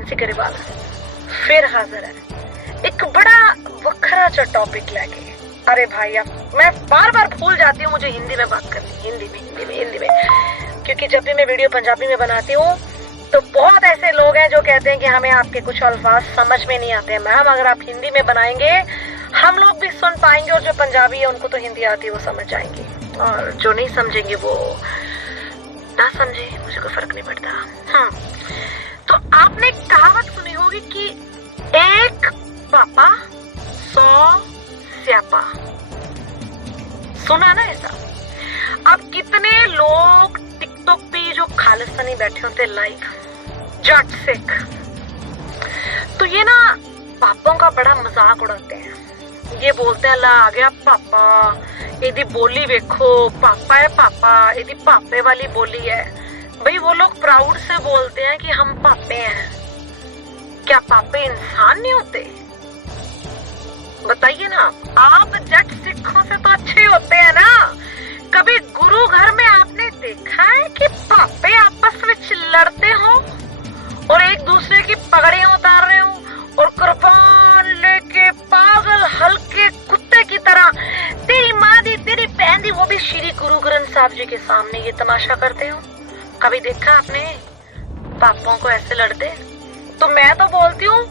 Nancy Grewal फिर हाजिर है एक बड़ा वखरा सा टॉपिक लेके। अरे भाई अब मैं बार बार भूल जाती हूँ मुझे हिंदी में बात करनी, हिंदी में क्योंकि जब भी मैं वीडियो पंजाबी में बनाती हूँ तो बहुत ऐसे लोग हैं जो कहते हैं कि हमें आपके कुछ अल्फाज समझ में नहीं आते हैं। मैम अगर आप हिंदी में बनाएंगे हम लोग भी सुन पाएंगे और जो पंजाबी है उनको तो हिंदी आती है वो समझ जाएंगे, और जो नहीं समझेंगे वो ना समझे, मुझे कोई फर्क नहीं पड़ता। तो आपने एक कहावत सुनी होगी कि एक पापा 100 स्यापा, सुना ना ऐसा? अब कितने लोग टिकटॉक पे जो खालिस्तानी बैठे होते लाइक जट सिख, तो ये ना पापों का बड़ा मजाक उड़ाते हैं। ये बोलते हैं अल्लाह आ गया पापा, एदी बोली वेखो, पापा है पापा, एदी पापे वाली बोली है। भाई वो लोग प्राउड से बोलते हैं कि हम पापे हैं, क्या पापे इंसान नहीं होते? बताइए ना, आप जट सिखों से तो अच्छे होते हैं ना। कभी गुरु घर में आपने देखा है कि पापे आपस में लड़ते हो और एक दूसरे की पगड़ियां उतार रहे हो और कुर्बान लेके पागल हल्के कुत्ते की तरह तेरी माँ दी तेरी बहन दी, वो भी श्री गुरु ग्रंथ साहब जी के सामने ये तमाशा करते हो? कभी देखा आपने पापों को ऐसे लड़ते? तो मैं तो बोलती हूँ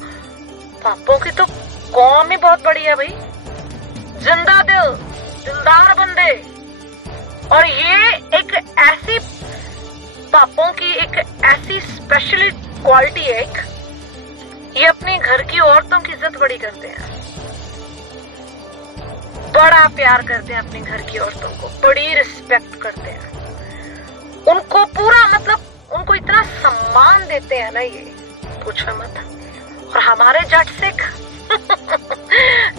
पापों की तो कौम ही बहुत बड़ी है भाई, जिंदा दिल, दिलदार बंदे। और ये एक ऐसी पापों की एक ऐसी स्पेशल क्वालिटी है, ये अपने घर की औरतों की इज्जत बड़ी करते हैं, बड़ा प्यार करते हैं अपने घर की औरतों को, बड़ी रिस्पेक्ट करते हैं उनको, पूरा मतलब उनको इतना सम्मान देते हैं ना, ये पूछो मत। और हमारे जट सिख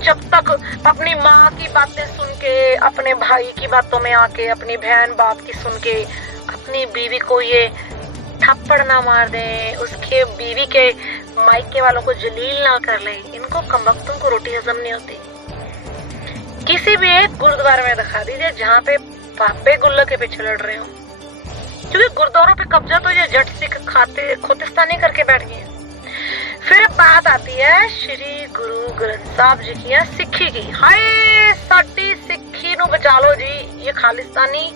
जब तक अपनी माँ की बातें सुन के, अपने भाई की बातों में आके, अपनी बहन बाप की सुन के अपनी बीवी को ये थप्पड़ ना मार दें, उसके बीवी के मायके वालों को जलील ना कर लें, इनको कमबख्तों को रोटी हजम नहीं होती। किसी भी एक गुरुद्वारे में दिखा दीजिए जहाँ पे पापे गुल्ल के पीछे लड़ रहे हो, क्योंकि गुरुद्वारों पे कब्जा तो ये जट सिख खाते खोतिस्तानी करके बैठ गए। फिर बात आती है श्री गुरु ग्रंथ साहब जी की, सिक्खी की। हाय साडी सिक्खी नु बचा लो जी, ये खालिस्तानी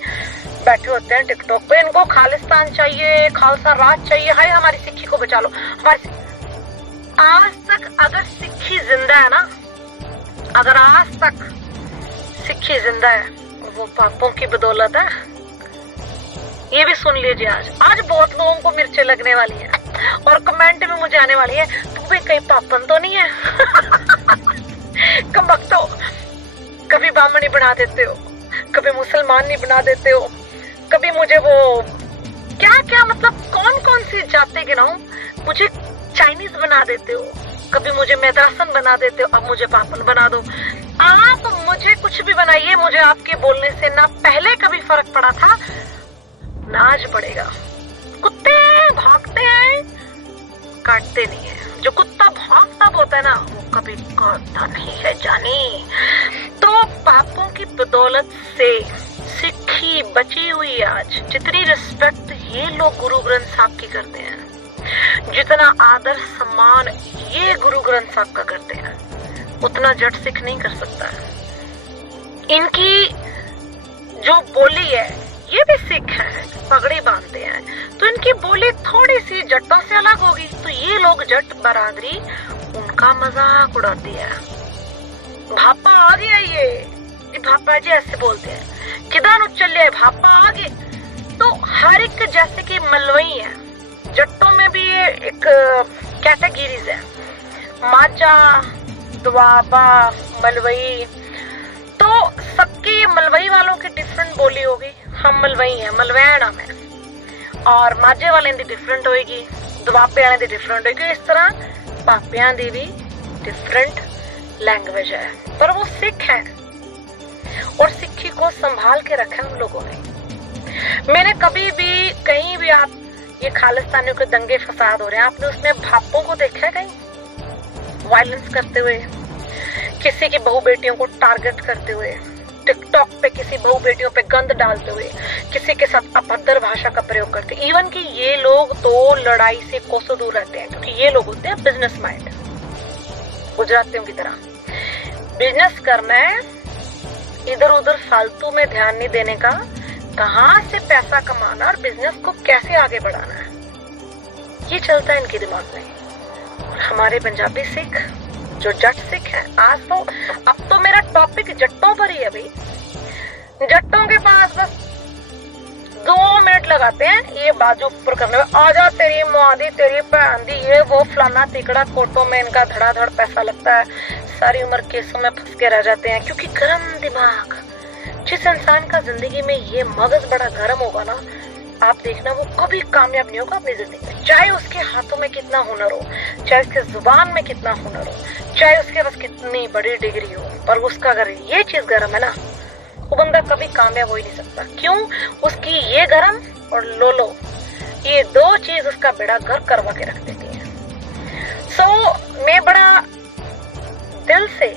बैठे होते हैं टिकटॉक पे, इनको खालिस्तान चाहिए, खालसा राज चाहिए, हाय हमारी सिक्खी को बचा लो। हमारी आज तक अगर सिक्खी जिंदा है ना, अगर आज तक सिक्खी जिंदा है वो पापों की बदौलत है। ये भी सुन लीजिए, आज बहुत लोगों को मिर्चें लगने वाली है और कमेंट में मुझे आने वाली है तू भी कहीं पापन तो नहीं है? कमबख्तो, कभी ब्राह्मणी बना देते हो, कभी मुसलमान नहीं बना देते हो, कभी मुझे वो क्या क्या मतलब कौन कौन सी जाते गिनाऊं, मुझे चाइनीज बना देते हो, कभी मुझे मैदासन बना देते हो, अब मुझे पापन बना दो। आप मुझे कुछ भी बनाइए, मुझे आपके बोलने से ना पहले कभी फर्क पड़ा था ना आज पड़ेगा। कुत्ते भागते हैं, काटते नहीं है। जो कुत्ता भागता होता है ना वो कभी काटता नहीं है जानी। तो पापों की बदौलत से सिक्खी बची हुई आज। जितनी रिस्पेक्ट ये लोग गुरु ग्रंथ साहब की करते हैं, जितना आदर सम्मान ये गुरु ग्रंथ साहब का करते हैं, उतना जट सिख नहीं कर सकता है। इनकी जो बोली है, ये भी सिख है, पगड़ी बांधते हैं, तो इनकी बोली थोड़ी सी जट्टों से अलग होगी, तो ये लोग जट बरादरी उनका मजाक उड़ाती है। भापा आ गया, ये भापा जी ऐसे बोलते हैं, किदान चले भापा आ गए। तो हर एक जैसे कि मलवई है, जट्टों में भी ये एक कैटेगरीज है, माचा, दुआबा, मलवई। तो सबकी मलवई वालों की डिफरेंट बोली होगी। हम मलवई हैं, मलवैन हम है, और माझे वाले दी डिफरेंट होएगी, दुआबे वाले दी डिफरेंट होएगी। इस तरह पापियां दी भी डिफरेंट लैंग्वेज है, पर वो सिख है और सिक्खी को संभाल के रखा है उन लोगों ने। मैंने कभी भी कहीं भी आप ये खालिस्तानियों के दंगे फसाद हो रहे हैं, आपने उसमें भापों को देखा है कहीं वायलेंस करते हुए, किसी की बहू बेटियों को टारगेट करते हुए? टिकटॉक पे किसी बहू बेटियों पे गंद डालते हुए, किसी के साथ अभद्र भाषा का प्रयोग करते। इवन कि ये लोग तो लड़ाई से कोसों दूर रहते हैं, क्योंकि ये लोग होते हैं बिजनेस माइंड, गुजरातियों की तरह। बिजनेस करना है, इधर उधर फालतू में ध्यान नहीं देने का, कहाँ से पैसा कमाना और बिजनेस को कैसे आगे बढ़ाना है, ये चलता है इनके दिमाग में। और हमारे पंजाबी सिख जो जट सिख हैं, आज तो अब तो मेरा टॉपिक जट्टों पर ही है भाई। जट्टों के पास बस 2 मिनट लगाते हैं ये बाजू ऊपर करने में, आजा तेरी माँ दी तेरी भैन दी ये वो फलाना तिकड़ा, कोटों में इनका धड़ाधड़ पैसा लगता है, सारी उम्र केसों में फंस के रह जाते हैं। क्योंकि गर्म दिमाग, जिस इंसान का जिंदगी में ये मगज बड़ा गर्म होगा ना, आप देखना वो कभी कामयाब नहीं होगा अपनी जिंदगी में। चाहे उसके हाथों में कितना हुनर हो, चाहे उसके जुबान में कितना हुनर हो, चाहे उसके पास कितनी बड़ी डिग्री हो, पर उसका अगर ये चीज गर्म है ना, वो बंदा कभी कामयाब हो ही नहीं सकता। क्यों? उसकी ये गरम और लोलो, ये 2 चीज उसका बेड़ा गर्क करवा के रख देती है। सो मैं बड़ा दिल से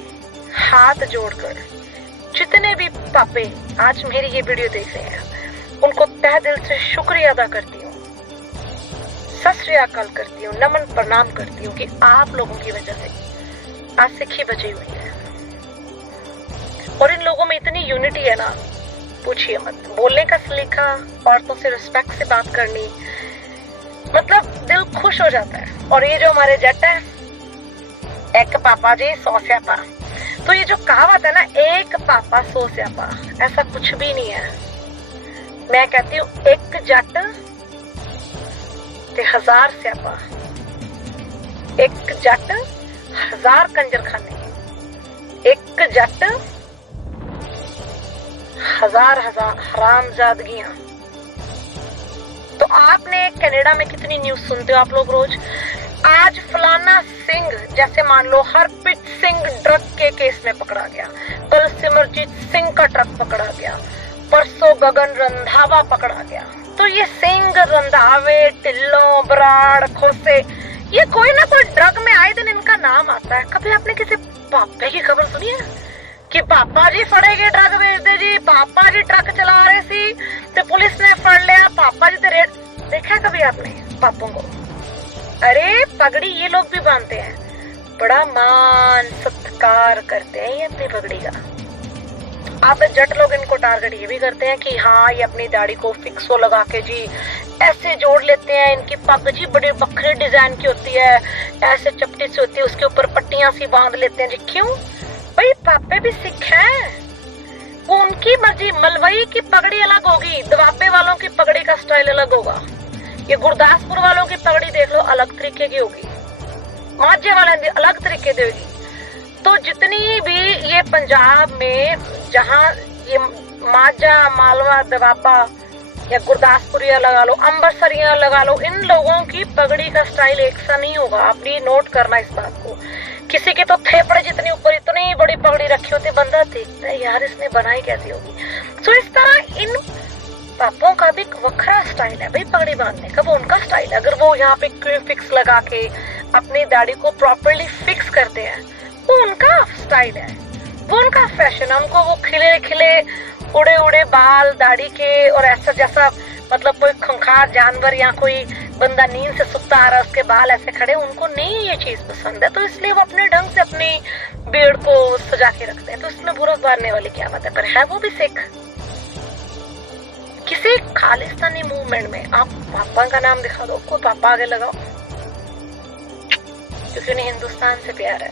हाथ जोड़कर जितने भी पापे आज मेरी ये वीडियो देख रहे हैं, उनको तहे दिल से शुक्रिया अदा करती हूँ, सत श्री अकाल करती हूँ, नमन प्रणाम करती हूँ कि आप लोगों की वजह से आज सिक्खी बची हुई है। और इन लोगों में इतनी यूनिटी है ना, पूछिए मत। बोलने का सलीका, औरतों से रिस्पेक्ट से बात करनी, मतलब दिल खुश हो जाता है। और ये जो हमारे जट है, एक पापा जी 100 स्यापा, तो ये जो कहावत है ना, एक पापा 100 स्यापा, ऐसा कुछ भी नहीं है। मैं कहती हूँ एक जट ते 1000 स्यापा, एक जट 1000 कंजरखाने, एक जट 1000 हरामजादगियां। तो आपने कनाडा में कितनी न्यूज सुनते हो आप लोग रोज। आज फलाना सिंह, जैसे मान लो हरप्रीत सिंह ड्रग के केस में पकड़ा गया, कल सिमरजीत सिंह का ट्रक पकड़ा गया, परसों गगन रंधावा पकड़ा गया। तो ये सिंह, रंधावे, टिल्लो, बराड़, खोसे, ये कोई ना कोई ड्रग में आए दिन इनका नाम आता है। कभी आपने किसी पापे की खबर सुनी है कि पापा जी फड़े गए ड्रग बेचते जी, पापा जी ट्रक चला रहे सी तो पुलिस ने फड़ लिया, पापा जी तो रेड, देखा कभी आपने पापों को? अरे पगड़ी ये लोग भी बांधते हैं, बड़ा मान सत्कार करते हैं ये अपनी पगड़ी का। आप जट लोग इनको टारगेट ये भी करते हैं कि हाँ ये अपनी दाढ़ी को फिक्सो लगा के जी ऐसे जोड़ लेते हैं, इनकी पग जी बड़ी बखरे डिजाइन की होती है, ऐसे चपटी सी होती है, उसके ऊपर पट्टियां सी बांध लेते हैं जी। क्यों भाई? पापे भी सिख हैं, वो उनकी मर्जी। मलवई की पगड़ी अलग होगी, दवाबे वालों की पगड़ी का स्टाइल अलग होगा, ये गुरदासपुर वालों की पगड़ी देख लो अलग तरीके की होगी, माझे वाले अलग तरीके की होगी। तो जितनी भी ये पंजाब में जहाँ ये माझा, मालवा, दवाबा या गुरदासपुरिया लगा लो, अम्बरसरिया लगा लो, इन लोगों की पगड़ी का स्टाइल एक सा नहीं होगा। आप भी नोट करना इस बात को। किसी के तो थेपड़े जितनी ऊपर इतनी बड़ी पगड़ी रखी होती, बंदा देखता है यार इसने बनाई कैसी होगी। सो इस तरह इन पापों का भी वखरा स्टाइल है भाई पगड़ी बांधने का, वो उनका स्टाइल है। अगर वो यहाँ पे क्यों फिक्स लगा के अपनी दाढ़ी को प्रॉपरली फिक्स करते हैं, वो उनका स्टाइल है, वो उनका फैशन है। उनको वो खिले खिले उड़े उड़े बाल दाढ़ी के और ऐसा जैसा मतलब कोई खूंखार जानवर या कोई बंदा नींद से सुता आ रहा है उसके बाल ऐसे खड़े, उनको नहीं ये चीज पसंद है। तो इसलिए वो अपने ढंग से अपनी बेड़ को सजा के रखते हैं। तो इसमें बुरा मारने वाली क्या बात है? पर है वो भी सिख। किसी खालिस्तानी मूवमेंट में आप पापा का नाम दिखा दो, कोई पापा आगे लगाओ, क्योंकि उन्हें हिंदुस्तान से प्यार है।